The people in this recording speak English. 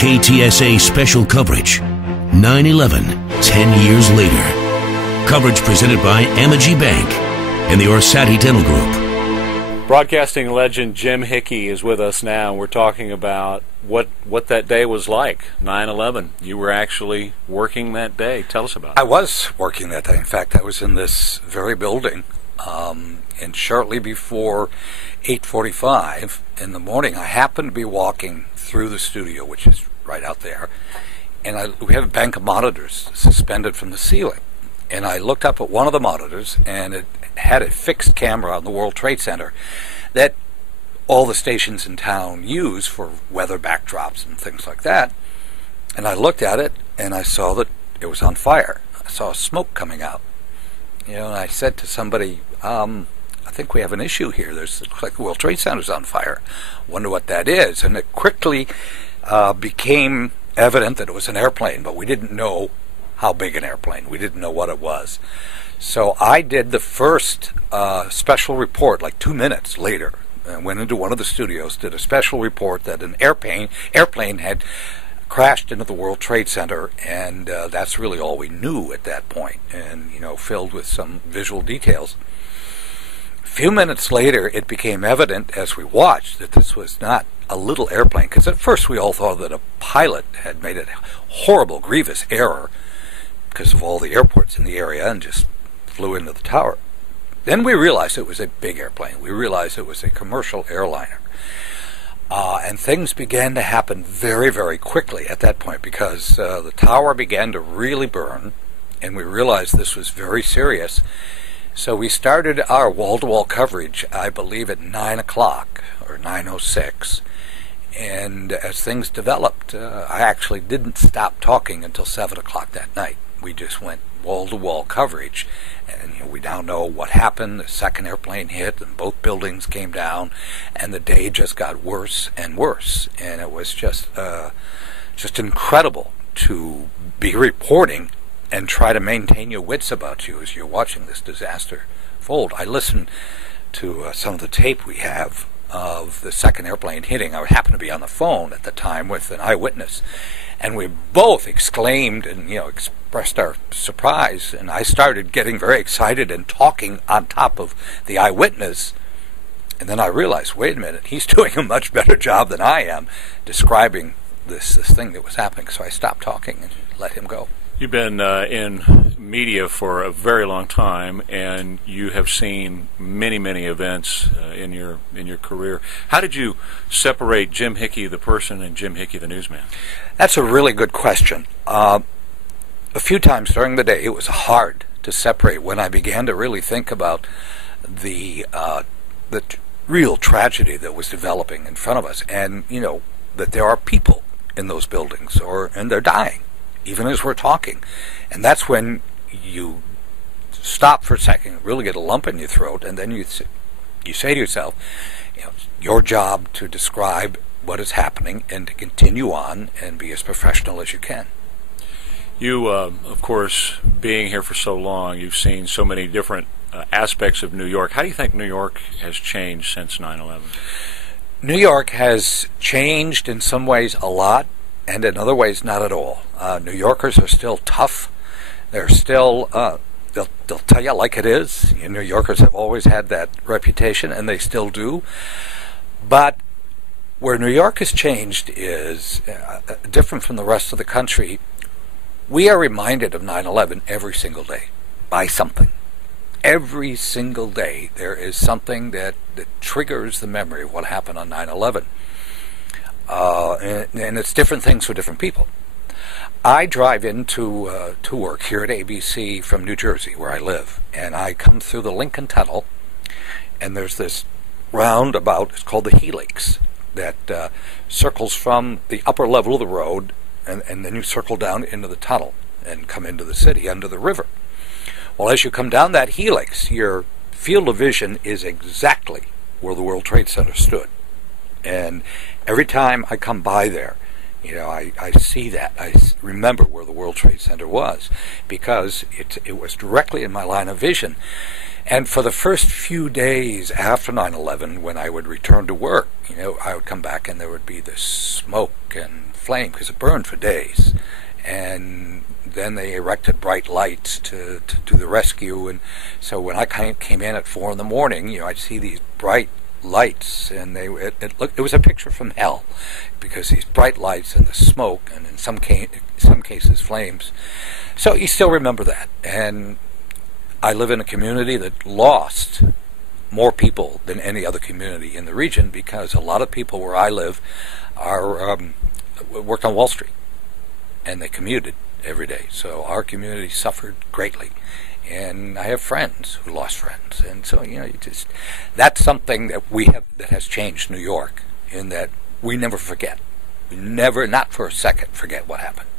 KTSA special coverage. 9/11, 10 years later. Coverage presented by Amagi Bank and the Orsatti Dental Group. Broadcasting legend Jim Hickey is with us now. We're talking about what that day was like, 9/11. You were actually working that day. Tell us about it. I was working that day. In fact, I was in this very building, and shortly before 8:45 in the morning, I happened to be walking through the studio, which is right out there, and we have a bank of monitors suspended from the ceiling. And I looked up at one of the monitors, and it had a fixed camera on the World Trade Center that all the stations in town use for weather backdrops and things like that. And I looked at it, and I saw that it was on fire. I saw smoke coming out. And I said to somebody, I think we have an issue here. It looks like the World Trade Center's on fire. Wonder what that is. And it quickly became evident that it was an airplane, but we didn't know how big an airplane. We didn't know what it was. So I did the first special report like 2 minutes later. I went into one of the studios, did a special report that an airplane had crashed into the World Trade Center, and that's really all we knew at that point, and filled with some visual details. A few minutes later, it became evident as we watched that this was not a little airplane, because at first we all thought that a pilot had made a horrible, grievous error because of all the airports in the area and just flew into the tower. Then we realized it was a big airplane. We realized it was a commercial airliner. And things began to happen very, very quickly at that point, because the tower began to really burn, and we realized this was very serious. So we started our wall-to-wall coverage, I believe, at 9 o'clock or 9:06. And as things developed, I actually didn't stop talking until 7 o'clock that night. We just went wall-to-wall coverage, and we now know what happened. The second airplane hit, and both buildings came down, and the day just got worse and worse. And it was just incredible to be reporting and try to maintain your wits about you as you're watching this disaster fold. I listened to some of the tape we have of the second airplane hitting. I happened to be on the phone at the time with an eyewitness, and we both exclaimed and expressed our surprise, and I started getting very excited and talking on top of the eyewitness, and then I realized, wait a minute, he's doing a much better job than I am describing this thing that was happening. So I stopped talking and let him go. You've been in media for a very long time, and you have seen many, many events in your career. How did you separate Jim Hickey the person and Jim Hickey the newsman? That's a really good question. A few times during the day, it was hard to separate when I began to really think about the real tragedy that was developing in front of us, and that there are people in those buildings, and they're dying even as we're talking. And that's when you stop for a second, really get a lump in your throat, and then you say to yourself, it's your job to describe what is happening and to continue on and be as professional as you can. You, of course, being here for so long, you've seen so many different aspects of New York. How do you think New York has changed since 9/11? New York has changed in some ways a lot, and in other ways not at all. New Yorkers are still tough. They're still, they'll tell you like it is. New Yorkers have always had that reputation, and they still do. But where New York has changed is different from the rest of the country. We are reminded of 9/11 every single day by something. Every single day there is something that triggers the memory of what happened on 9/11. And it's different things for different people. I drive into to work here at ABC from New Jersey, where I live, and I come through the Lincoln Tunnel, and there's this roundabout, it's called the Helix, that circles from the upper level of the road, and then you circle down into the tunnel and come into the city under the river. Well, as you come down that Helix, your field of vision is exactly where the World Trade Center stood. And every time I come by there, I see that. I remember where the World Trade Center was, because it was directly in my line of vision. And for the first few days after 9/11, when I would return to work, I would come back and there would be this smoke and flame because it burned for days. And then they erected bright lights to do the rescue. And so when I came in at 4 in the morning, I'd see these bright lights, and it was a picture from hell, because these bright lights and the smoke, and in some cases flames. So you still remember that. And I live in a community that lost more people than any other community in the region, because a lot of people where I live are worked on Wall Street, and they commuted every day. So our community suffered greatly. And I have friends who lost friends. And so, that's something that we have that has changed New York, in that we never forget. We never, not for a second, forget what happened.